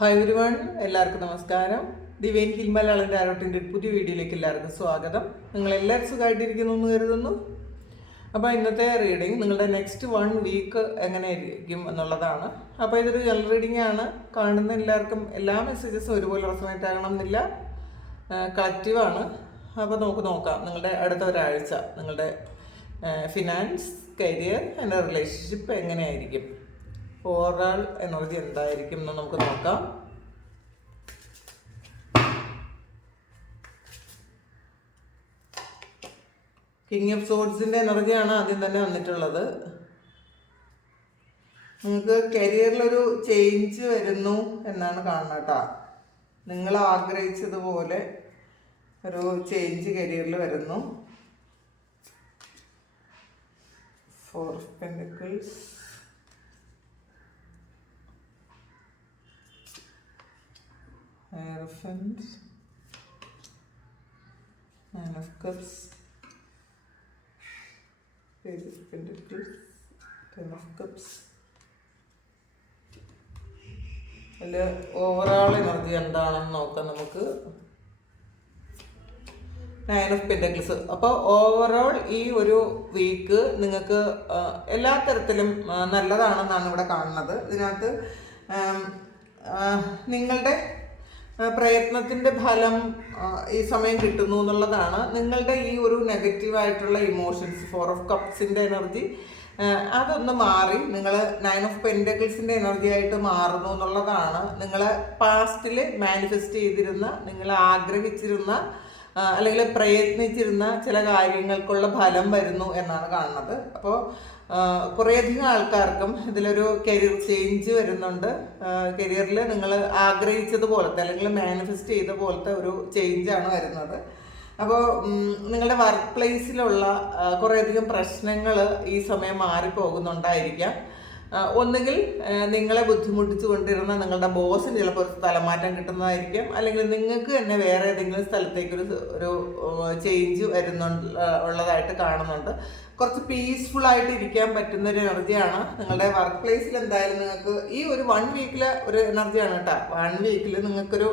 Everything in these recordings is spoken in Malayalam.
ഹായ് എവരിവൺ, എല്ലാവർക്കും നമസ്കാരം. ഡിവൈൻ ഹിൽ മലയാളം ടാരോട്ടിൻ്റെ പുതിയ വീഡിയോയിലേക്ക് എല്ലാവർക്കും സ്വാഗതം. നിങ്ങളെല്ലാവരും സുഖമായിട്ടിരിക്കുന്നു എന്ന് കരുതുന്നു. അപ്പോൾ ഇന്നത്തെ റീഡിങ് നിങ്ങളുടെ നെക്സ്റ്റ് 1 വീക്ക് എങ്ങനെയായിരിക്കും എന്നുള്ളതാണ്. അപ്പോൾ ഇതൊരു ജനറൽ റീഡിംഗ് ആണ്. കാണുന്ന എല്ലാവർക്കും എല്ലാ മെസ്സേജസും ഒരുപോലെ റെസൊണേറ്റ് ആകണം എന്നില്ല, കളക്റ്റീവാണ്. അപ്പോൾ നമുക്ക് നോക്കാം നിങ്ങളുടെ അടുത്ത ഒരാഴ്ച നിങ്ങളുടെ ഫിനാൻസ്, കരിയർ ആൻഡ് റിലേഷൻഷിപ്പ് എങ്ങനെയായിരിക്കും, ഓവറോൾ എനർജി എന്തായിരിക്കും എന്ന് നമുക്ക് നോക്കാം. കിങ് ഓഫ് സോർഡ്സിൻ്റെ എനർജിയാണ് ആദ്യം തന്നെ വന്നിട്ടുള്ളത്. നിങ്ങൾക്ക് കരിയറിലൊരു ചേഞ്ച് വരുന്നു എന്നാണ് കാണുന്നത് കേട്ടോ. നിങ്ങൾ ആഗ്രഹിച്ചതുപോലെ ഒരു ചേഞ്ച് കരിയറിൽ വരുന്നു. 4 of Pentacles, Hierophant, Man of Cups, Page of Pentacles, 10 of Cups. അതിൽ ഓവറോൾ എനർജി എന്താണെന്ന് നോക്കാം നമുക്ക്. 9 of Pentacles. അപ്പോൾ ഓവറോൾ ഈ ഒരു വീക്ക് നിങ്ങൾക്ക് എല്ലാ തരത്തിലും നല്ലതാണെന്നാണ് ഇവിടെ കാണുന്നത്. ഇതിനകത്ത് നിങ്ങളുടെ പ്രയത്നത്തിൻ്റെ ഫലം ഈ സമയം കിട്ടുന്നു എന്നുള്ളതാണ്. നിങ്ങളുടെ ഈ ഒരു നെഗറ്റീവായിട്ടുള്ള ഇമോഷൻസ്, 4 of കപ്സിൻ്റെ എനർജി അതൊന്ന് മാറി നിങ്ങൾ 9 of പെൻറ്റക്കിൾസിൻ്റെ എനർജി ആയിട്ട് മാറുന്നു എന്നുള്ളതാണ്. നിങ്ങൾ പാസ്റ്റിൽ മാനിഫെസ്റ്റ് ചെയ്തിരുന്ന, നിങ്ങൾ ആഗ്രഹിച്ചിരുന്ന അല്ലെങ്കിൽ പ്രയത്നിച്ചിരുന്ന ചില കാര്യങ്ങൾക്കുള്ള ഫലം വരുന്നു എന്നാണ് കാണുന്നത്. അപ്പോൾ കുറേയധികം ആൾക്കാർക്കും ഇതിലൊരു കരിയർ ചേഞ്ച് വരുന്നുണ്ട്. കരിയറിൽ നിങ്ങൾ ആഗ്രഹിച്ചതുപോലത്തെ അല്ലെങ്കിൽ മാനിഫെസ്റ്റ് ചെയ്ത പോലത്തെ ഒരു ചേഞ്ചാണ് വരുന്നത്. അപ്പോൾ നിങ്ങളുടെ വർക്ക് പ്ലേസിലുള്ള കുറേയധികം പ്രശ്നങ്ങൾ ഈ സമയം മാറിപ്പോകുന്നുണ്ടായിരിക്കാം. ഒന്നുകിൽ നിങ്ങളെ ബുദ്ധിമുട്ടിച്ചു കൊണ്ടിരുന്ന നിങ്ങളുടെ ബോസിന് ചിലപ്പോൾ ഒരു സ്ഥലമാറ്റം കിട്ടുന്നതായിരിക്കും, അല്ലെങ്കിൽ നിങ്ങൾക്ക് തന്നെ വേറെ ഏതെങ്കിലും സ്ഥലത്തേക്കൊരു ചേഞ്ച് ഉള്ളതായിട്ട് കാണുന്നുണ്ട്. കുറച്ച് പീസ്ഫുള്ളായിട്ട് ഇരിക്കാൻ പറ്റുന്നൊരു എനർജിയാണ് നിങ്ങളുടെ വർക്ക് പ്ലേസിൽ. എന്തായാലും നിങ്ങൾക്ക് ഈ ഒരു 1 വീക്കിലെ ഒരു എനർജിയാണ് കേട്ടോ. 1 വീക്കിൽ നിങ്ങൾക്കൊരു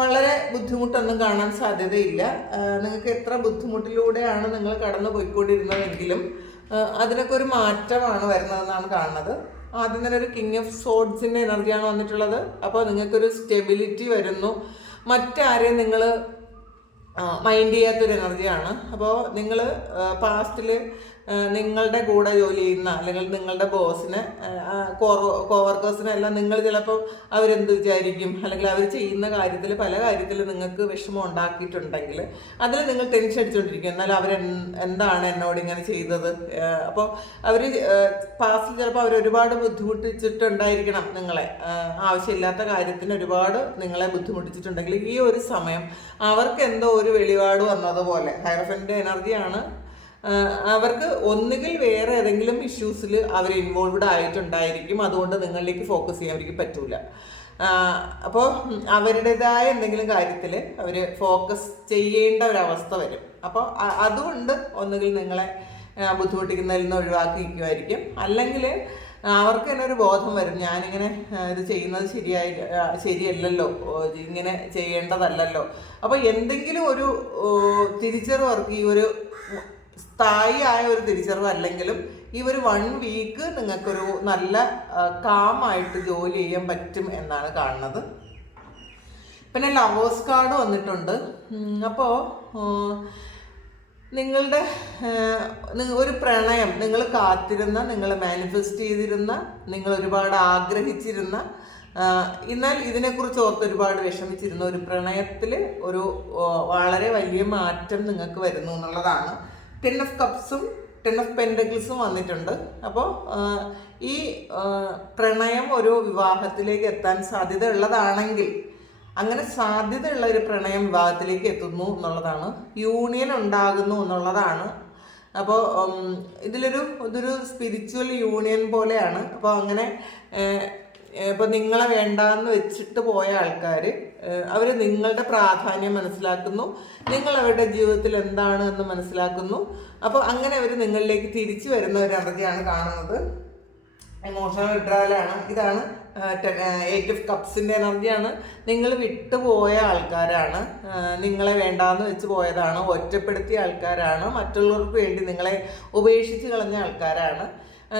വളരെ ബുദ്ധിമുട്ടൊന്നും കാണാൻ സാധ്യതയില്ല. നിങ്ങൾക്ക് എത്ര ബുദ്ധിമുട്ടിലൂടെയാണ് നിങ്ങൾ കടന്നു പോയിക്കൊണ്ടിരുന്നതെങ്കിലും അതിനൊക്കെ ഒരു മാറ്റമാണ് വരുന്നതെന്നാണ് കാണുന്നത്. ആദ്യം തന്നെ ഒരു കിങ് ഓഫ് സോഡ്സിൻ്റെ എനർജിയാണ് വന്നിട്ടുള്ളത്. അപ്പോൾ നിങ്ങൾക്കൊരു സ്റ്റെബിലിറ്റി വരുന്നു. മറ്റാരെയും നിങ്ങൾ മൈൻഡ് ചെയ്യാത്തൊരു എനർജിയാണ്. അപ്പോൾ നിങ്ങൾ പാസ്റ്റിൽ നിങ്ങളുടെ കൂടെ ജോലി ചെയ്യുന്ന അല്ലെങ്കിൽ നിങ്ങളുടെ ബോസിനെ, കോവർക്കേഴ്സിനെല്ലാം നിങ്ങൾ ചിലപ്പോൾ അവരെന്ത് വിചാരിക്കും, അല്ലെങ്കിൽ അവർ ചെയ്യുന്ന കാര്യത്തിൽ പല കാര്യത്തിൽ നിങ്ങൾക്ക് വിഷമം ഉണ്ടാക്കിയിട്ടുണ്ടെങ്കിൽ അതിൽ നിങ്ങൾ ടെൻഷൻ അടിച്ചുകൊണ്ടിരിക്കും. എന്നാൽ എന്താണ് എന്നോട് ഇങ്ങനെ ചെയ്തത്. അപ്പോൾ അവർ പാസ്റ്റിൽ ചിലപ്പോൾ അവരൊരുപാട് ബുദ്ധിമുട്ടിച്ചിട്ടുണ്ടായിരിക്കണം നിങ്ങളെ. ആവശ്യമില്ലാത്ത കാര്യത്തിന് ഒരുപാട് നിങ്ങളെ ബുദ്ധിമുട്ടിച്ചിട്ടുണ്ടെങ്കിൽ ഈ ഒരു സമയം അവർക്ക് എന്തോ ഒരു വെളിപാട് വന്നതുപോലെ, ഹൈറഫൻ്റെ എനർജിയാണ്. അവർക്ക് ഒന്നുകിൽ വേറെ ഏതെങ്കിലും ഇഷ്യൂസിൽ അവർ ഇൻവോൾവ്ഡ് ആയിട്ടുണ്ടായിരിക്കും. അതുകൊണ്ട് നിങ്ങളിലേക്ക് ഫോക്കസ് ചെയ്യാൻ അവർക്ക് പറ്റൂല. അപ്പോൾ അവരുടേതായ എന്തെങ്കിലും കാര്യത്തിൽ അവർ ഫോക്കസ് ചെയ്യേണ്ട ഒരവസ്ഥ വരും. അപ്പോൾ അതുകൊണ്ട് ഒന്നുകിൽ നിങ്ങളെ ബുദ്ധിമുട്ടിക്കുന്നതിൽ നിന്ന് ഒഴിവാക്കിയിരിക്കുമായിരിക്കും. അല്ലെങ്കിൽ അവർക്ക് തന്നെ ഒരു ബോധം വരും, ഞാനിങ്ങനെ ഇത് ചെയ്യുന്നത് ശരിയല്ലല്ലോ, ഇങ്ങനെ ചെയ്യേണ്ടതല്ലല്ലോ. അപ്പോൾ എന്തെങ്കിലും ഒരു തിരിച്ചറിവ് അവർക്ക്, ഈ ഒരു സ്ഥായിയായ ഒരു തിരിച്ചറിവ് അല്ലെങ്കിലും ഈ ഒരു 1 വീക്ക് നിങ്ങൾക്കൊരു നല്ല കാമായിട്ട് ജോലി ചെയ്യാൻ പറ്റും എന്നാണ് കാണുന്നത്. പിന്നെ ലവേഴ്സ് കാർഡ് വന്നിട്ടുണ്ട്. അപ്പോൾ നിങ്ങളുടെ ഒരു പ്രണയം, നിങ്ങൾ കാത്തിരുന്ന, നിങ്ങൾ മാനിഫെസ്റ്റ് ചെയ്തിരുന്ന, നിങ്ങൾ ഒരുപാട് ആഗ്രഹിച്ചിരുന്ന, എന്നാൽ ഇതിനെക്കുറിച്ച് ഓർത്ത് ഒരുപാട് വിഷമിച്ചിരുന്ന ഒരു പ്രണയത്തിൽ ഒരു വളരെ വലിയ മാറ്റം നിങ്ങൾക്ക് വരുന്നു എന്നുള്ളതാണ്. 10 of കപ്സും 10 of പെൻറ്റക്കിൾസും വന്നിട്ടുണ്ട്. അപ്പോൾ ഈ പ്രണയം ഒരു വിവാഹത്തിലേക്ക് എത്താൻ സാധ്യത ഉള്ളതാണെങ്കിൽ, അങ്ങനെ സാധ്യതയുള്ള ഒരു പ്രണയം വിവാഹത്തിലേക്ക് എത്തുന്നു എന്നുള്ളതാണ്. യൂണിയൻ ഉണ്ടാകുന്നു എന്നുള്ളതാണ്. അപ്പോൾ ഇതൊരു സ്പിരിച്വൽ യൂണിയൻ പോലെയാണ്. അപ്പോൾ അങ്ങനെ ഇപ്പോൾ നിങ്ങളെ വേണ്ടാന്ന് വെച്ചിട്ട് പോയ ആൾക്കാർ അവർ നിങ്ങളുടെ പ്രാധാന്യം മനസ്സിലാക്കുന്നു, നിങ്ങൾ അവരുടെ ജീവിതത്തിൽ എന്താണ് എന്ന് മനസ്സിലാക്കുന്നു. അപ്പോൾ അങ്ങനെ അവർ നിങ്ങളിലേക്ക് തിരിച്ചു വരുന്ന ഒരു എനർജിയാണ് കാണുന്നത്. ഇമോഷണൽ വിഡ്രാവലാണ്. ഇതാണ് 8 ഓഫ് കപ്സിൻ്റെ എനർജിയാണ്. നിങ്ങൾ വിട്ടുപോയ ആൾക്കാരാണ്, നിങ്ങളെ വേണ്ടാന്ന് വെച്ച് പോയതാണ്, ഒറ്റപ്പെടുത്തിയ ആൾക്കാരാണ്, മറ്റുള്ളവർക്ക് വേണ്ടി നിങ്ങളെ ഉപേക്ഷിച്ച് കളഞ്ഞ ആൾക്കാരാണ്,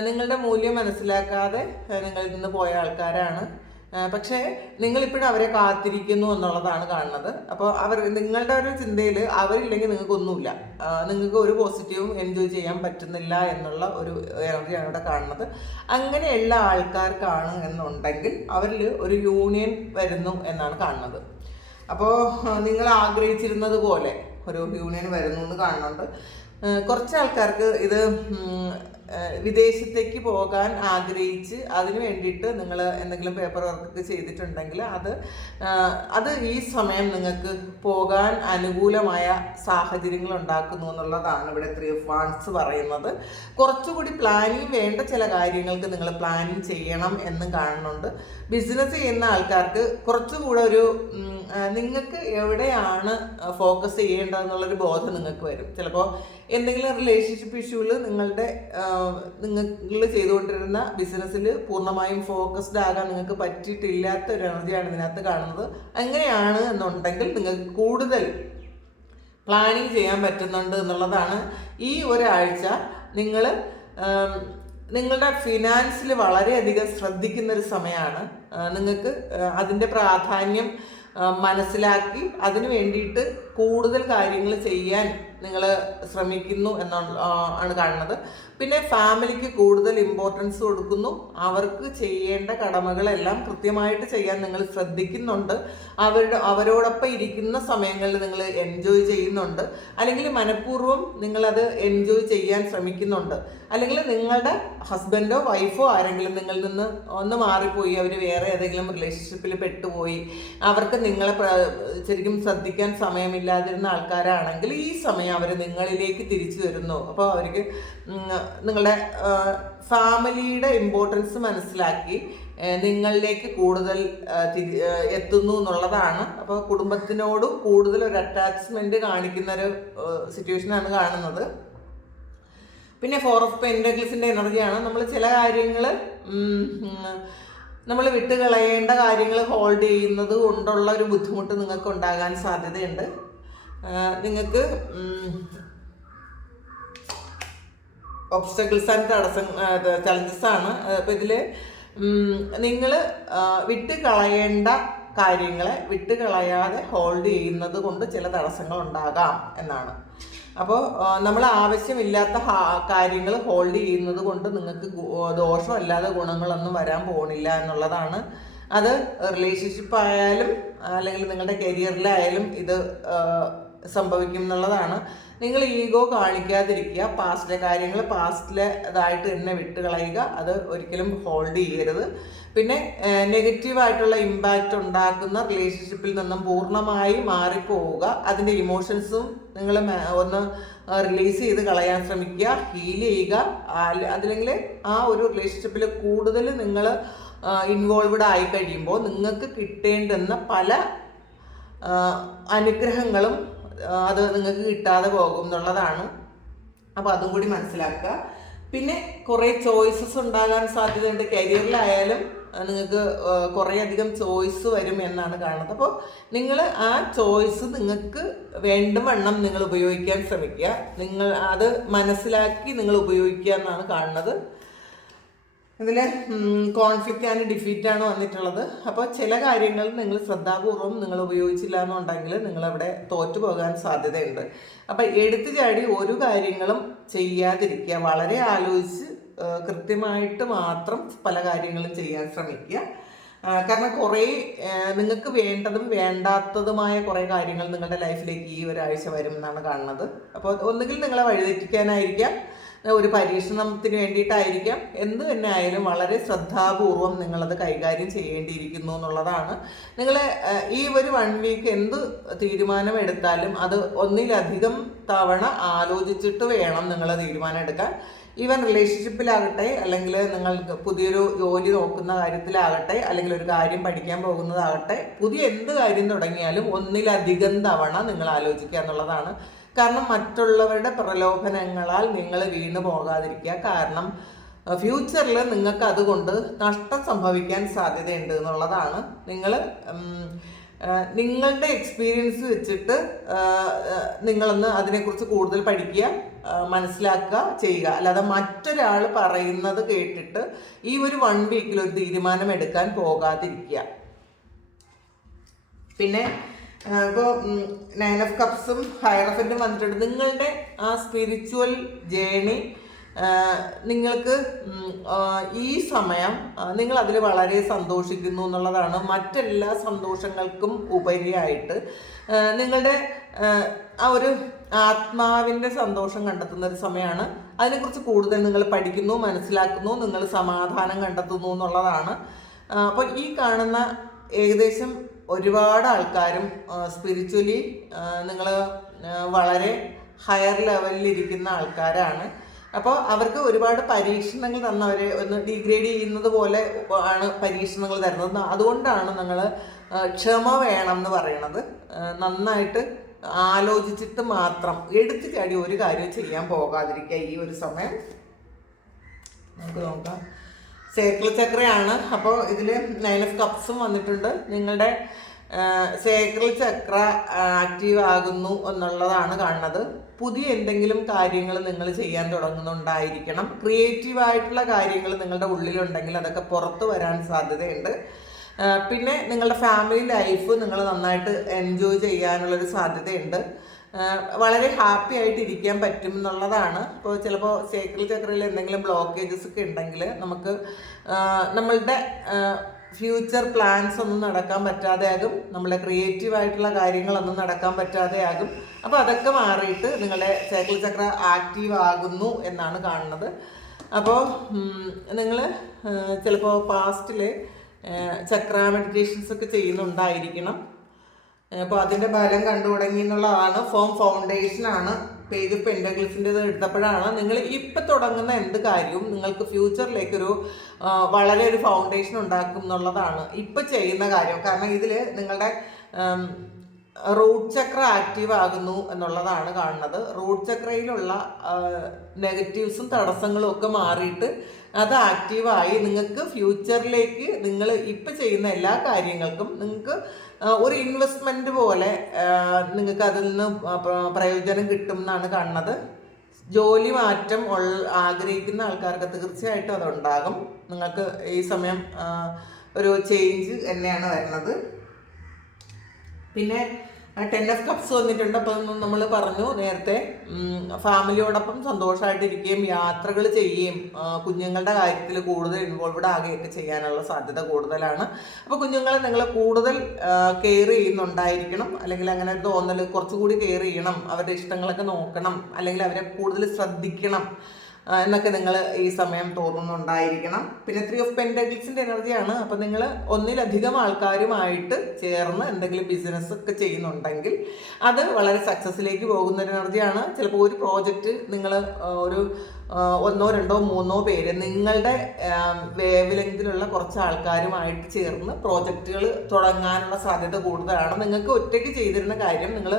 നിങ്ങളുടെ മൂല്യം മനസ്സിലാക്കാതെ നിങ്ങളിൽ നിന്ന് പോയ ആൾക്കാരാണ്. പക്ഷേ നിങ്ങളിപ്പോഴും അവരെ കാത്തിരിക്കുന്നു എന്നുള്ളതാണ് കാണുന്നത്. അപ്പോൾ നിങ്ങളുടെ ഒരു ചിന്തയിൽ അവരില്ലെങ്കിൽ നിങ്ങൾക്കൊന്നുമില്ല, നിങ്ങൾക്ക് ഒരു പോസിറ്റീവും എൻജോയ് ചെയ്യാൻ പറ്റുന്നില്ല എന്നുള്ള ഒരു എനർജിയാണ് ഇവിടെ കാണുന്നത്. അങ്ങനെയുള്ള ആൾക്കാർക്കാണ് എന്നുണ്ടെങ്കിൽ അവരിൽ ഒരു യൂണിയൻ വരുന്നു എന്നാണ് കാണുന്നത്. അപ്പോൾ നിങ്ങൾ ആഗ്രഹിച്ചിരുന്നത് പോലെ ഒരു യൂണിയൻ വരുന്നു എന്ന് കാണുന്നുണ്ട്. കുറച്ച് ആൾക്കാർക്ക് ഇത് വിദേശത്തേക്ക് പോകാൻ ആഗ്രഹിച്ച് അതിന് വേണ്ടിയിട്ട് നിങ്ങൾ എന്തെങ്കിലും പേപ്പർ വർക്ക് ചെയ്തിട്ടുണ്ടെങ്കിൽ അത് ഈ സമയം നിങ്ങൾക്ക് പോകാൻ അനുകൂലമായ സാഹചര്യങ്ങൾ ഉണ്ടാക്കുന്നു എന്നുള്ളതാണ് ഇവിടെ 3 ഓഫ് വാണ്ട്സ് പറയുന്നത്. കുറച്ചുകൂടി പ്ലാനിങ് വേണ്ട ചില കാര്യങ്ങൾക്ക് നിങ്ങൾ പ്ലാനിങ് ചെയ്യണം എന്നും കാണുന്നുണ്ട്. ബിസിനസ് ചെയ്യുന്ന ആൾക്കാർക്ക് കുറച്ചുകൂടെ ഒരു നിങ്ങൾക്ക് എവിടെയാണ് ഫോക്കസ് ചെയ്യേണ്ടതെന്നുള്ളൊരു ബോധം നിങ്ങൾക്ക് വരും. ചിലപ്പോൾ എന്തെങ്കിലും റിലേഷൻഷിപ്പ് ഇഷ്യൂവിൽ നിങ്ങൾ ചെയ്തുകൊണ്ടിരുന്ന ബിസിനസ്സിൽ പൂർണ്ണമായും ഫോക്കസ്ഡ് ആകാൻ നിങ്ങൾക്ക് പറ്റിയിട്ടില്ലാത്ത ഒരു എനർജിയാണ് ഇതിനകത്ത് കാണുന്നത്. അങ്ങനെയാണ് എന്നുണ്ടെങ്കിൽ നിങ്ങൾക്ക് കൂടുതൽ പ്ലാനിങ് ചെയ്യാൻ പറ്റുന്നുണ്ട് എന്നുള്ളതാണ്. ഈ ഒരാഴ്ച നിങ്ങളുടെ ഫിനാൻസിൽ വളരെയധികം ശ്രദ്ധിക്കുന്നൊരു സമയമാണ്. നിങ്ങൾക്ക് അതിൻ്റെ പ്രാധാന്യം മനസ്സിലാക്കി അതിന് വേണ്ടിയിട്ട് കൂടുതൽ കാര്യങ്ങൾ ചെയ്യാൻ നിങ്ങൾ ശ്രമിക്കുന്നു ആണ് കാണുന്നത്. പിന്നെ ഫാമിലിക്ക് കൂടുതൽ ഇമ്പോർട്ടൻസ് കൊടുക്കുന്നു. അവർക്ക് ചെയ്യേണ്ട കടമകളെല്ലാം കൃത്യമായിട്ട് ചെയ്യാൻ നിങ്ങൾ ശ്രദ്ധിക്കുന്നുണ്ട്. അവരോടൊപ്പം ഇരിക്കുന്ന സമയങ്ങളിൽ നിങ്ങൾ എൻജോയ് ചെയ്യുന്നുണ്ട്, അല്ലെങ്കിൽ മനഃപൂർവ്വം നിങ്ങളത് എൻജോയ് ചെയ്യാൻ ശ്രമിക്കുന്നുണ്ട്. അല്ലെങ്കിൽ നിങ്ങളുടെ ഹസ്ബൻഡോ വൈഫോ ആരെങ്കിലും നിങ്ങളിൽ നിന്ന് ഒന്ന് മാറിപ്പോയി, അവർ വേറെ ഏതെങ്കിലും റിലേഷൻഷിപ്പിൽ പെട്ടുപോയി, അവർക്ക് നിങ്ങളെ ശരിക്കും ശ്രദ്ധിക്കാൻ സമയമില്ലാതിരുന്ന ആൾക്കാരാണെങ്കിൽ ഈ സമയം അവർ നിങ്ങളിലേക്ക് തിരിച്ചു വരുന്നു. അപ്പോൾ അവർക്ക് നിങ്ങളുടെ ഫാമിലിയുടെ ഇമ്പോർട്ടൻസ് മനസ്സിലാക്കി നിങ്ങളിലേക്ക് കൂടുതൽ എത്തുന്നു എന്നുള്ളതാണ്. അപ്പോൾ കുടുംബത്തിനോട് കൂടുതൽ ഒരു അറ്റാച്ച്മെൻറ്റ് കാണിക്കുന്നൊരു സിറ്റുവേഷനാണ് കാണുന്നത്. പിന്നെ 4 ഓഫ് പെന്റക്കിൾസിൻ്റെ എനർജിയാണ്. നമ്മൾ ചില കാര്യങ്ങൾ നമ്മൾ വിട്ടുകളയേണ്ട കാര്യങ്ങൾ ഹോൾഡ് ചെയ്യുന്നത് കൊണ്ടുള്ള ഒരു ബുദ്ധിമുട്ട് നിങ്ങൾക്ക് ഉണ്ടാകാൻ സാധ്യതയുണ്ട്. നിങ്ങൾക്ക് ഒബ്സ്റ്റക്കിൾസ് ആൻഡ് ചലഞ്ചസ് ആണ്. അപ്പോൾ ഇതിൽ നിങ്ങൾ വിട്ടുകളയേണ്ട കാര്യങ്ങളെ വിട്ടുകളയാതെ ഹോൾഡ് ചെയ്യുന്നത് കൊണ്ട് ചില തടസ്സങ്ങൾ ഉണ്ടാകാം എന്നാണ്. അപ്പോൾ നമ്മൾ ആവശ്യമില്ലാത്ത കാര്യങ്ങൾ ഹോൾഡ് ചെയ്യുന്നത് കൊണ്ട് നിങ്ങൾക്ക് ദോഷമല്ലാതെ ഗുണങ്ങളൊന്നും വരാൻ പോകണില്ല എന്നുള്ളതാണ്. അത് റിലേഷൻഷിപ്പ് ആയാലും അല്ലെങ്കിൽ നിങ്ങളുടെ കരിയറിലായാലും ഇത് സംഭവിക്കും എന്നുള്ളതാണ്. നിങ്ങൾ ഈഗോ കാണിക്കാതിരിക്കുക. പാസ്റ്റിലെ കാര്യങ്ങൾ പാസ്റ്റിലേതായിട്ട് തന്നെ വിട്ടുകളയുക, അത് ഒരിക്കലും ഹോൾഡ് ചെയ്യരുത്. പിന്നെ നെഗറ്റീവായിട്ടുള്ള ഇമ്പാക്റ്റ് ഉണ്ടാക്കുന്ന റിലേഷൻഷിപ്പിൽ നിന്നും പൂർണ്ണമായി മാറിപ്പോവുക. അതിൻ്റെ ഇമോഷൻസും നിങ്ങൾ ഒന്ന് റിലീസ് ചെയ്ത് കളയാൻ ശ്രമിക്കുക, ഹീൽ ചെയ്യുക. അതില്ലെങ്കിൽ ആ ഒരു റിലേഷൻഷിപ്പിൽ കൂടുതൽ നിങ്ങൾ ഇൻവോൾവ്ഡ് ആയി കഴിയുമ്പോൾ നിങ്ങൾക്ക് കിട്ടേണ്ടുന്ന പല അനുഗ്രഹങ്ങളും അത് നിങ്ങൾക്ക് കിട്ടാതെ പോകും എന്നുള്ളതാണ്. അപ്പോൾ അതും കൂടി മനസ്സിലാക്കുക. പിന്നെ കുറേ ചോയ്സസ് ഉണ്ടാകാൻ സാധ്യതയുണ്ട്. കരിയറിലായാലും നിങ്ങൾക്ക് കുറേയധികം ചോയ്സ് വരും എന്നാണ് കാണുന്നത്. അപ്പോൾ നിങ്ങൾ ആ ചോയ്സ് നിങ്ങൾക്ക് വേണ്ടവണ്ണം നിങ്ങൾ ഉപയോഗിക്കാൻ ശ്രമിക്കുക. നിങ്ങൾ അത് മനസ്സിലാക്കി നിങ്ങൾ ഉപയോഗിക്കുക എന്നാണ് കാണുന്നത്. ഇതിൽ കോൺഫ്ലിക്റ്റ് ആൻഡ് ഡിഫീറ്റാണ് വന്നിട്ടുള്ളത്. അപ്പോൾ ചില കാര്യങ്ങൾ നിങ്ങൾ ശ്രദ്ധാപൂർവം നിങ്ങൾ ഉപയോഗിച്ചില്ല എന്നുണ്ടെങ്കിൽ നിങ്ങളവിടെ തോറ്റു പോകാൻ സാധ്യതയുണ്ട്. അപ്പോൾ എടുത്തു ചാടി ഒരു കാര്യങ്ങളും ചെയ്യാതിരിക്കുക. വളരെ ആലോചിച്ച് കൃത്യമായിട്ട് മാത്രം പല കാര്യങ്ങളും ചെയ്യാൻ ശ്രമിക്കുക. കാരണം കുറേ നിങ്ങൾക്ക് വേണ്ടതും വേണ്ടാത്തതുമായ കുറേ കാര്യങ്ങൾ നിങ്ങളുടെ ലൈഫിലേക്ക് ഈ ഒരാഴ്ച വരും എന്നാണ് കാണുന്നത്. അപ്പോൾ ഒന്നുകിൽ നിങ്ങളെ വഴിതെറ്റിക്കാനായിരിക്കാം, ഒരു പരീക്ഷണത്തിന് വേണ്ടിയിട്ടായിരിക്കാം. എന്ത് തന്നെ ആയാലും വളരെ ശ്രദ്ധാപൂർവം നിങ്ങളത് കൈകാര്യം ചെയ്യേണ്ടിയിരിക്കുന്നു എന്നുള്ളതാണ്. നിങ്ങൾ ഈ ഒരു 1 വീക്ക് എന്ത് തീരുമാനം എടുത്താലും അത് ഒന്നിലധികം തവണ ആലോചിച്ചിട്ട് വേണം നിങ്ങൾ തീരുമാനം എടുക്കാൻ. ഈവൻ റിലേഷൻഷിപ്പിലാകട്ടെ, അല്ലെങ്കിൽ നിങ്ങൾക്ക് പുതിയൊരു ജോലി നോക്കുന്ന കാര്യത്തിലാകട്ടെ, അല്ലെങ്കിൽ ഒരു കാര്യം പഠിക്കാൻ പോകുന്നതാകട്ടെ, പുതിയ എന്ത് കാര്യം തുടങ്ങിയാലും ഒന്നിലധികം തവണ നിങ്ങൾ ആലോചിക്കുക എന്നുള്ളതാണ്. കാരണം മറ്റുള്ളവരുടെ പ്രലോഭനങ്ങളാൽ നിങ്ങൾ വീണു പോകാതിരിക്കുക. കാരണം ഫ്യൂച്ചറിൽ നിങ്ങൾക്ക് അതുകൊണ്ട് നഷ്ടം സംഭവിക്കാൻ സാധ്യതയുണ്ട് എന്നുള്ളതാണ്. നിങ്ങളുടെ എക്സ്പീരിയൻസ് വെച്ചിട്ട് നിങ്ങളൊന്ന് അതിനെക്കുറിച്ച് കൂടുതൽ പഠിക്കുക, മനസ്സിലാക്കുക, ചെയ്യുക. അല്ലാതെ മറ്റൊരാൾ പറയുന്നത് കേട്ടിട്ട് ഈ ഒരു 1 വീക്കിൽ ഒരു തീരുമാനം എടുക്കാൻ പോകാതിരിക്കുക. പിന്നെ ഇപ്പോൾ 9 ഓഫ് കപ്സും ഹയറഫൻറ്റും വന്നിട്ടുണ്ട്. നിങ്ങളുടെ ആ സ്പിരിച്വൽ ജേണി നിങ്ങൾക്ക് ഈ സമയം നിങ്ങൾ അതിൽ വളരെ സന്തോഷിക്കുന്നു എന്നുള്ളതാണ്. മറ്റെല്ലാ സന്തോഷങ്ങൾക്കും ഉപരിയായിട്ട് നിങ്ങളുടെ ആ ഒരു ആത്മാവിൻ്റെ സന്തോഷം കണ്ടെത്തുന്ന ഒരു സമയമാണ്. അതിനെക്കുറിച്ച് കൂടുതൽ നിങ്ങൾ പഠിക്കുന്നു, മനസ്സിലാക്കുന്നു, നിങ്ങൾ സമാധാനം കണ്ടെത്തുന്നു എന്നുള്ളതാണ്. അപ്പോൾ ഈ കാണുന്ന ഏകദേശം ഒരുപാട് ആൾക്കാരും സ്പിരിച്വലി നിങ്ങൾ വളരെ ഹയർ ലെവലിലിരിക്കുന്ന ആൾക്കാരാണ്. അപ്പോൾ അവർക്ക് ഒരുപാട് പരീക്ഷണങ്ങൾ തന്നവരെ ഒന്ന് ഡീഗ്രേഡ് ചെയ്യുന്നത് പോലെ ആണ് പരീക്ഷണങ്ങൾ തരുന്നത്. അതുകൊണ്ടാണ് നിങ്ങൾ ക്ഷമ വേണം എന്ന് പറയണത്. നന്നായിട്ട് ആലോചിച്ചിട്ട് മാത്രം എടുത്തു ചാടി ഒരു കാര്യം ചെയ്യാൻ പോകാതിരിക്കുക ഈ ഒരു സമയം. നമുക്ക് നോക്കാം. സേക്രൽ ചക്രയാണ്. അപ്പോൾ ഇതിൽ 9 ഓഫ് കപ്സും വന്നിട്ടുണ്ട്. നിങ്ങളുടെ സേക്രൽ ചക്ര ആക്റ്റീവ് ആകുന്നു എന്നുള്ളതാണ് കാണുന്നത്. പുതിയ എന്തെങ്കിലും കാര്യങ്ങൾ നിങ്ങൾ ചെയ്യാൻ തുടങ്ങുന്നുണ്ടായിരിക്കണം. ക്രിയേറ്റീവായിട്ടുള്ള കാര്യങ്ങൾ നിങ്ങളുടെ ഉള്ളിലുണ്ടെങ്കിൽ അതൊക്കെ പുറത്ത് വരാൻ സാധ്യതയുണ്ട്. പിന്നെ നിങ്ങളുടെ ഫാമിലി ലൈഫ് നിങ്ങൾ നന്നായിട്ട് എൻജോയ് ചെയ്യാനുള്ളൊരു സാധ്യതയുണ്ട്. വളരെ ഹാപ്പി ആയിട്ട് ഇരിക്കാൻ പറ്റും എന്നുള്ളതാണ്. ഇപ്പോൾ ചിലപ്പോൾ സേക്രൽ ചക്രയിൽ എന്തെങ്കിലും ബ്ലോക്കേജസ് ഒക്കെ ഉണ്ടെങ്കിൽ നമുക്ക് നമ്മളുടെ ഫ്യൂച്ചർ പ്ലാൻസ് ഒന്നും നടക്കാൻ പറ്റാതെയാകും. നമ്മളുടെ ക്രിയേറ്റീവായിട്ടുള്ള കാര്യങ്ങളൊന്നും നടക്കാൻ പറ്റാതെയാകും. അപ്പോൾ അതൊക്കെ മാറിയിട്ട് നിങ്ങളുടെ സേക്രൽ ചക്ര ആക്റ്റീവ് ആകുന്നു എന്നാണ് കാണുന്നത്. അപ്പോൾ നിങ്ങൾ ചിലപ്പോൾ പാസ്റ്റിൽ ചക്ര മെഡിറ്റേഷൻസ് ഒക്കെ ചെയ്യുന്നുണ്ടായിരിക്കണം. അപ്പോൾ അതിൻ്റെ ഫലം കണ്ടു തുടങ്ങി എന്നുള്ളതാണ്. ഫൗണ്ടേഷനാണ്. പേജ് ഓഫ് പെൻറ്റക്കിൾസിൻ്റെത് എടുത്തപ്പോഴാണ് നിങ്ങൾ ഇപ്പം തുടങ്ങുന്ന എന്ത് കാര്യവും നിങ്ങൾക്ക് ഫ്യൂച്ചറിലേക്കൊരു വളരെ ഒരു ഫൗണ്ടേഷൻ ഉണ്ടാക്കും എന്നുള്ളതാണ് ഇപ്പം ചെയ്യുന്ന കാര്യം. കാരണം ഇതിൽ നിങ്ങളുടെ റൂട്ട് ചക്ര ആക്റ്റീവ് ആകുന്നു എന്നുള്ളതാണ് കാണുന്നത്. റൂട്ട് ചക്രയിലുള്ള നെഗറ്റീവ്സും തടസ്സങ്ങളും ഒക്കെ മാറിയിട്ട് അത് ആക്റ്റീവായി നിങ്ങൾക്ക് ഫ്യൂച്ചറിലേക്ക് നിങ്ങൾ ഇപ്പം ചെയ്യുന്ന എല്ലാ കാര്യങ്ങൾക്കും നിങ്ങൾക്ക് ഒരു ഇൻവെസ്റ്റ്മെൻറ്റ് പോലെ നിങ്ങൾക്ക് അതിൽ നിന്ന് പ്രയോജനം കിട്ടും എന്നാണ് കാണുന്നത്. ജോലി മാറ്റം ആഗ്രഹിക്കുന്ന ആൾക്കാർക്ക് തീർച്ചയായിട്ടും അതുണ്ടാകും. നിങ്ങൾക്ക് ഈ സമയം ഒരു ചേഞ്ച് തന്നെയാണ് വരുന്നത്. പിന്നെ 10 ഓഫ് കപ്സ് വന്നിട്ടുണ്ട്. അപ്പം നമ്മൾ പറഞ്ഞു നേരത്തെ, ഫാമിലിയോടൊപ്പം സന്തോഷമായിട്ടിരിക്കുകയും യാത്രകൾ ചെയ്യുകയും കുഞ്ഞുങ്ങളുടെ കാര്യത്തിൽ കൂടുതൽ ഇൻവോൾവ്ഡ് ആകുകയൊക്കെ ചെയ്യാനുള്ള സാധ്യത കൂടുതലാണ്. അപ്പോൾ കുഞ്ഞുങ്ങളെ നിങ്ങൾ കൂടുതൽ കെയർ ചെയ്യുന്നുണ്ടായിരിക്കണം. അല്ലെങ്കിൽ അങ്ങനെ തോന്നൽ കുറച്ചുകൂടി കെയർ ചെയ്യണം, അവരുടെ ഇഷ്ടങ്ങളൊക്കെ നോക്കണം, അല്ലെങ്കിൽ അവരെ കൂടുതൽ ശ്രദ്ധിക്കണം എന്നൊക്കെ നിങ്ങൾ ഈ സമയം തോന്നുന്നുണ്ടായിരിക്കണം. പിന്നെ 3 ഓഫ് പെൻറ്റക്കിൾസിൻ്റെ എനർജിയാണ്. അപ്പം നിങ്ങൾ ഒന്നിലധികം ആൾക്കാരുമായിട്ട് ചേർന്ന് എന്തെങ്കിലും ബിസിനസ് ഒക്കെ ചെയ്യുന്നുണ്ടെങ്കിൽ അത് വളരെ സക്സസ്സിലേക്ക് പോകുന്ന ഒരു എനർജിയാണ്. ചിലപ്പോൾ ഒരു പ്രോജക്റ്റ് നിങ്ങൾ ഒരു 1, 2, 3 പേര് നിങ്ങളുടെ വേവ് ലെങ്തിലുള്ള കുറച്ച് ആൾക്കാരുമായിട്ട് ചേർന്ന് പ്രോജക്റ്റുകൾ തുടങ്ങാനുള്ള സാധ്യത കൂടുതലാണ്. നിങ്ങൾക്ക് ഒറ്റയ്ക്ക് ചെയ്തിരുന്ന കാര്യം നിങ്ങൾ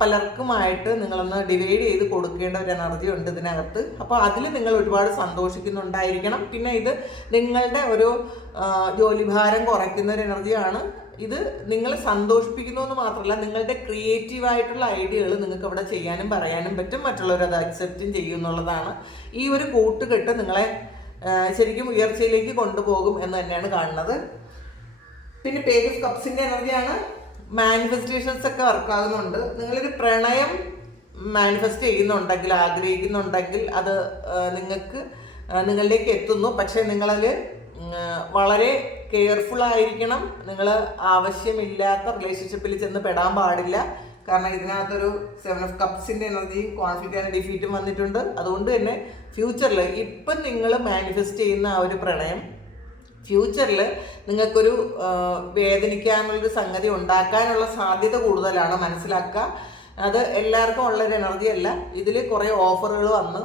പലർക്കുമായിട്ട് നിങ്ങളൊന്ന് ഡിവൈഡ് ചെയ്ത് കൊടുക്കേണ്ട ഒരു എനർജി ഉണ്ട് ഇതിനകത്ത്. അപ്പോൾ അതിൽ നിങ്ങൾ ഒരുപാട് സന്തോഷിക്കുന്നുണ്ടായിരിക്കണം. പിന്നെ ഇത് നിങ്ങളുടെ ഒരു ജോലിഭാരം കുറയ്ക്കുന്ന ഒരു എനർജിയാണ്. ഇത് നിങ്ങളെ സന്തോഷിപ്പിക്കുന്നു എന്ന് മാത്രമല്ല, നിങ്ങളുടെ ക്രിയേറ്റീവായിട്ടുള്ള ഐഡിയകൾ നിങ്ങൾക്ക് അവിടെ ചെയ്യാനും പറയാനും പറ്റും. മറ്റുള്ളവർ അത് അക്സെപ്റ്റും ചെയ്യും എന്നുള്ളതാണ്. ഈ ഒരു കൂട്ടുകെട്ട് നിങ്ങളെ ശരിക്കും ഉയർച്ചയിലേക്ക് കൊണ്ടുപോകും എന്ന് തന്നെയാണ് കാണുന്നത്. പിന്നെ പേജ് ഓഫ് കപ്സിൻ്റെ എനർജിയാണ്. മാനിഫെസ്റ്റേഷൻസ് ഒക്കെ വർക്കാകുന്നുണ്ട്. നിങ്ങളൊരു പ്രണയം മാനിഫെസ്റ്റ് ചെയ്യുന്നുണ്ടെങ്കിൽ, ആഗ്രഹിക്കുന്നുണ്ടെങ്കിൽ അത് നിങ്ങളിലേക്ക് എത്തുന്നു. പക്ഷേ നിങ്ങളതിൽ വളരെ കെയർഫുൾ ആയിരിക്കണം. നിങ്ങൾ ആവശ്യമില്ലാത്ത റിലേഷൻഷിപ്പിൽ ചെന്ന് പെടാൻ പാടില്ല. കാരണം ഇതിനകത്തൊരു 7 ഓഫ് കപ്സിൻ്റെ എനർജിയും കോൺഫ്ലിക്റ്റ് ആൻഡ് ഡിഫീറ്റും വന്നിട്ടുണ്ട്. അതുകൊണ്ട് തന്നെ ഫ്യൂച്ചറിൽ ഇപ്പം നിങ്ങൾ മാനിഫെസ്റ്റ് ചെയ്യുന്ന ആ ഒരു പ്രണയം ഫ്യൂച്ചറിൽ നിങ്ങൾക്കൊരു വേദനിക്കാനുള്ളൊരു സംഗതി ഉണ്ടാക്കാനുള്ള സാധ്യത കൂടുതലാണ്. മനസ്സിലാക്കുക, അത് എല്ലാവർക്കും ഉള്ളൊരു എനർജി അല്ല. ഇതിൽ കുറേ ഓഫറുകൾ വന്ന്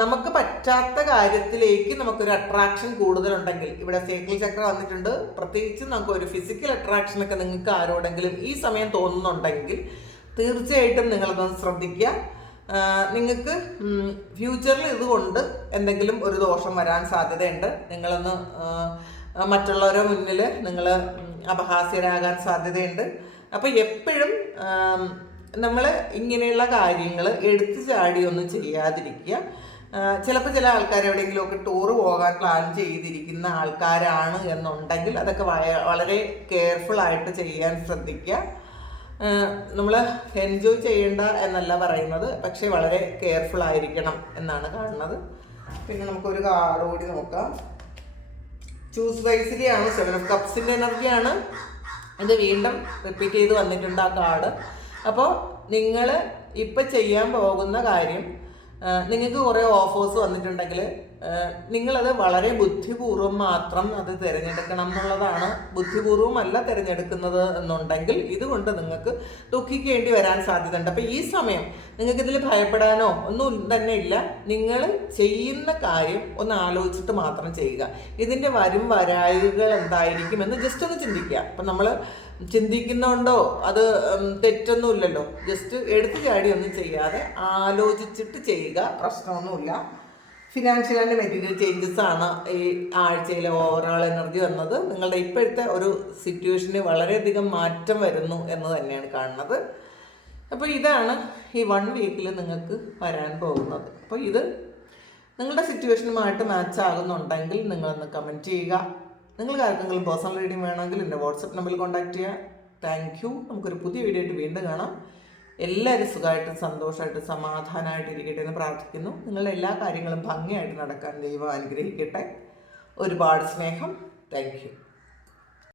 നമുക്ക് പറ്റാത്ത കാര്യത്തിലേക്ക് നമുക്കൊരു അട്രാക്ഷൻ കൂടുതലുണ്ടെങ്കിൽ, ഇവിടെ സേക്രൽ ചക്ര വന്നിട്ടുണ്ട്, പ്രത്യേകിച്ച് നമുക്കൊരു ഫിസിക്കൽ അട്രാക്ഷനൊക്കെ നിങ്ങൾക്ക് ആരോടെങ്കിലും ഈ സമയം തോന്നുന്നുണ്ടെങ്കിൽ തീർച്ചയായിട്ടും നിങ്ങളതൊന്ന് ശ്രദ്ധിക്കുക. നിങ്ങൾക്ക് ഫ്യൂച്ചറിൽ ഇതുകൊണ്ട് എന്തെങ്കിലും ഒരു ദോഷം വരാൻ സാധ്യതയുണ്ട്. നിങ്ങളൊന്ന് മറ്റുള്ളവരുടെ മുന്നിൽ നിങ്ങൾ അപഹാസ്യരാകാൻ സാധ്യതയുണ്ട്. അപ്പോൾ എപ്പോഴും നമ്മൾ ഇങ്ങനെയുള്ള കാര്യങ്ങൾ എടുത്തു ചാടിയൊന്നും ചെയ്യാതിരിക്കുക. ചിലപ്പോൾ ചില ആൾക്കാർ എവിടെയെങ്കിലുമൊക്കെ ടൂറ് പോകാൻ പ്ലാൻ ചെയ്തിരിക്കുന്ന ആൾക്കാരാണ് എന്നുണ്ടെങ്കിൽ അതൊക്കെ വളരെ കെയർഫുള്ളായിട്ട് ചെയ്യാൻ ശ്രദ്ധിക്കുക. നമ്മൾ എൻജോയ് ചെയ്യേണ്ട എന്നല്ല പറയുന്നത്, പക്ഷേ വളരെ കെയർഫുൾ ആയിരിക്കണം എന്നാണ് കാണുന്നത്. പിന്നെ നമുക്കൊരു കാർഡ് കൂടി നോക്കാം. ചൂസ് വൈസ്ലി ആണ്. 7 ഓഫ് കപ്സിൻ്റെ എനർജിയാണ് ഇത്. വീണ്ടും റിപ്പീറ്റ് ചെയ്ത് വന്നിട്ടുണ്ട് ആ കാർഡ്. അപ്പോൾ നിങ്ങൾ ഇപ്പം ചെയ്യാൻ പോകുന്ന കാര്യം, നിങ്ങൾക്ക് കുറേ ഓഫേഴ്സ് വന്നിട്ടുണ്ടെങ്കിൽ നിങ്ങളത് വളരെ ബുദ്ധിപൂർവ്വം മാത്രം അത് തിരഞ്ഞെടുക്കണം എന്നുള്ളതാണ്. ബുദ്ധിപൂർവ്വമല്ല തിരഞ്ഞെടുക്കുന്നത് എന്നുണ്ടെങ്കിൽ ഇതുകൊണ്ട് നിങ്ങൾക്ക് ദുഃഖിക്കേണ്ടി വരാൻ സാധ്യതയുണ്ട്. അപ്പോൾ ഈ സമയം നിങ്ങൾക്കിതിൽ ഭയപ്പെടാനോ ഒന്നും തന്നെ ഇല്ല. നിങ്ങൾ ചെയ്യുന്ന കാര്യം ഒന്ന് ആലോചിച്ചിട്ട് മാത്രം ചെയ്യുക. ഇതിൻ്റെ വരായികൾ എന്തായിരിക്കുമെന്ന് ജസ്റ്റ് ഒന്ന് ചിന്തിക്കുക. അപ്പം നമ്മൾ ചിന്തിക്കുന്നുണ്ടോ അത് തെറ്റൊന്നുമില്ലല്ലോ. ജസ്റ്റ് എടുത്തു ചാടി ഒന്നും ചെയ്യാതെ ആലോചിച്ചിട്ട് ചെയ്യുക, പ്രശ്നമൊന്നുമില്ല. ഫിനാൻഷ്യൽ ആൻഡ് മെറ്റീരിയൽ ചേഞ്ചസ് ആണ് ഈ ആഴ്ചയിലെ ഓവറോൾ എനർജി വന്നത്. നിങ്ങളുടെ ഇപ്പോഴത്തെ ഒരു സിറ്റുവേഷന് വളരെയധികം മാറ്റം വരുന്നു എന്ന് തന്നെയാണ് കാണുന്നത്. അപ്പോൾ ഇതാണ് ഈ 1 വീക്കിൽ നിങ്ങൾക്ക് വരാൻ പോകുന്നത്. അപ്പോൾ ഇത് നിങ്ങളുടെ സിറ്റുവേഷനുമായിട്ട് മാച്ച് ആകുന്നുണ്ടെങ്കിൽ നിങ്ങളൊന്ന് കമൻറ്റ് ചെയ്യുക. നിങ്ങൾക്ക് ആർക്കെങ്കിലും പേഴ്സണൽ റീഡിംഗ് വേണമെങ്കിൽ എൻ്റെ വാട്സപ്പ് നമ്പറിൽ കോൺടാക്ട് ചെയ്യുക. Thank you. നമുക്കൊരു പുതിയ വീഡിയോ ആയിട്ട് വീണ്ടും കാണാം. എല്ലാവരും സുഖമായിട്ടും സന്തോഷമായിട്ടും സമാധാനമായിട്ട് ഇരിക്കട്ടെ എന്ന് പ്രാർത്ഥിക്കുന്നു. നിങ്ങളുടെ എല്ലാ കാര്യങ്ങളും ഭംഗിയായിട്ട് നടക്കാൻ ദൈവം അനുഗ്രഹിക്കട്ടെ. ഒരുപാട് സ്നേഹം. Thank you.